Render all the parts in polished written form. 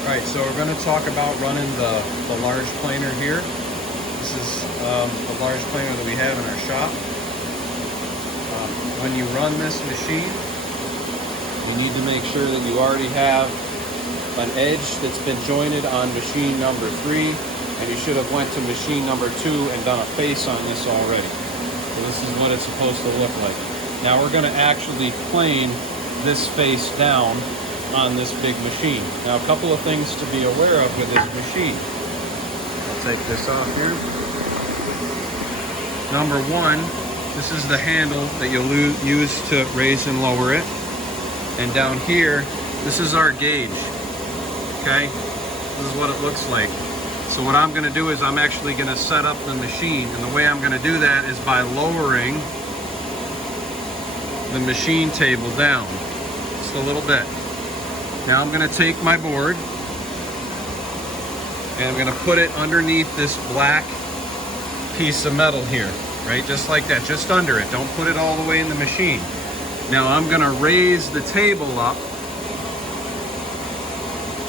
Alright, so we're going to talk about running the large planer here. This is the large planer that we have in our shop. When you run this machine, you need to make sure that you already have an edge that's been jointed on machine number 3, and you should have went to machine number 2 and done a face on this already. So this is what it's supposed to look like. Now we're going to actually plane this face down on this big machine. Now a couple of things to be aware of with this machine. I'll take this off here. Number 1, this is the handle that you'll use to raise and lower it. And down here, this is our gauge. Okay? This is what it looks like. So what I'm going to do is I'm actually going to set up the machine. And the way I'm going to do that is by lowering the machine table down just a little bit. Now I'm going to take my board and I'm going to put it underneath this black piece of metal here, right? Just like that, just under it. Don't put it all the way in the machine. Now I'm going to raise the table up,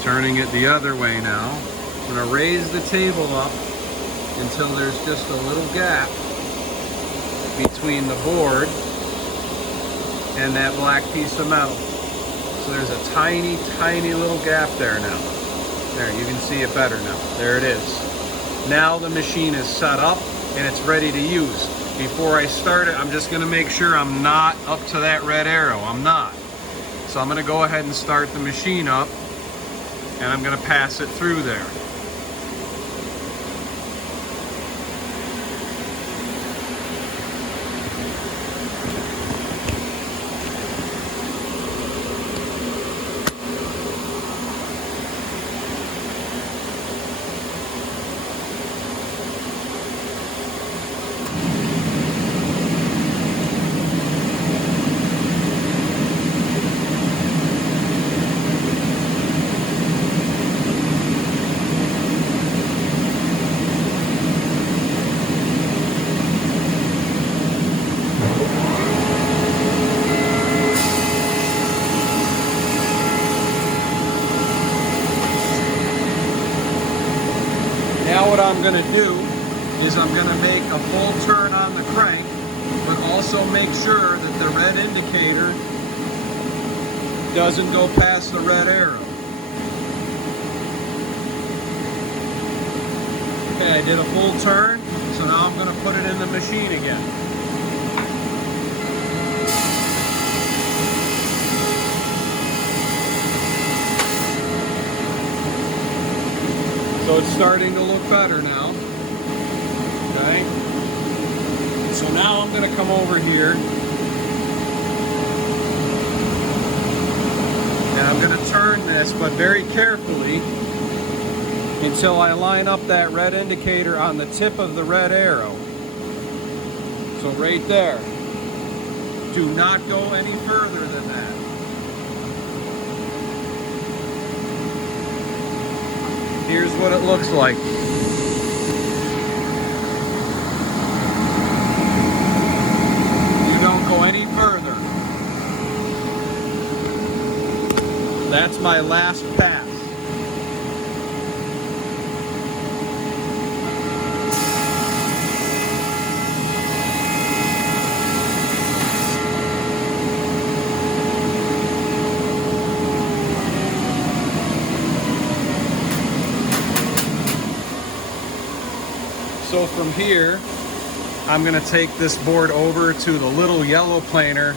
turning it the other way now. I'm going to raise the table up until there's just a little gap between the board and that black piece of metal. So there's a tiny, tiny little gap there now. There, you can see it better now. There it is. Now the machine is set up and it's ready to use. Before I start it, I'm just going to make sure I'm not up to that red arrow. I'm not. So I'm going to go ahead and start the machine up and I'm going to pass it through there. Now what I'm going to do is I'm going to make a full turn on the crank, but also make sure that the red indicator doesn't go past the red arrow. Okay, I did a full turn, so now I'm going to put it in the machine again. So it's starting to look better now. Okay. So now I'm going to come over here and I'm going to turn this, but very carefully, until I line up that red indicator on the tip of the red arrow. So right there. Do not go any further than that. Here's what it looks like. You don't go any further. That's my last pass. So from here, I'm going to take this board over to the little yellow planer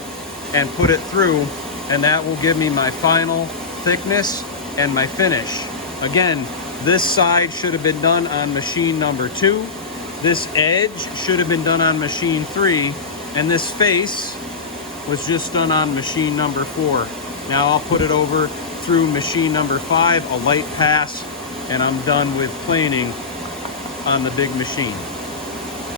and put it through, and that will give me my final thickness and my finish. Again, this side should have been done on machine number 2. This edge should have been done on machine 3, and this face was just done on machine number 4. Now I'll put it over through machine number 5, a light pass, and I'm done with planing on the big machine.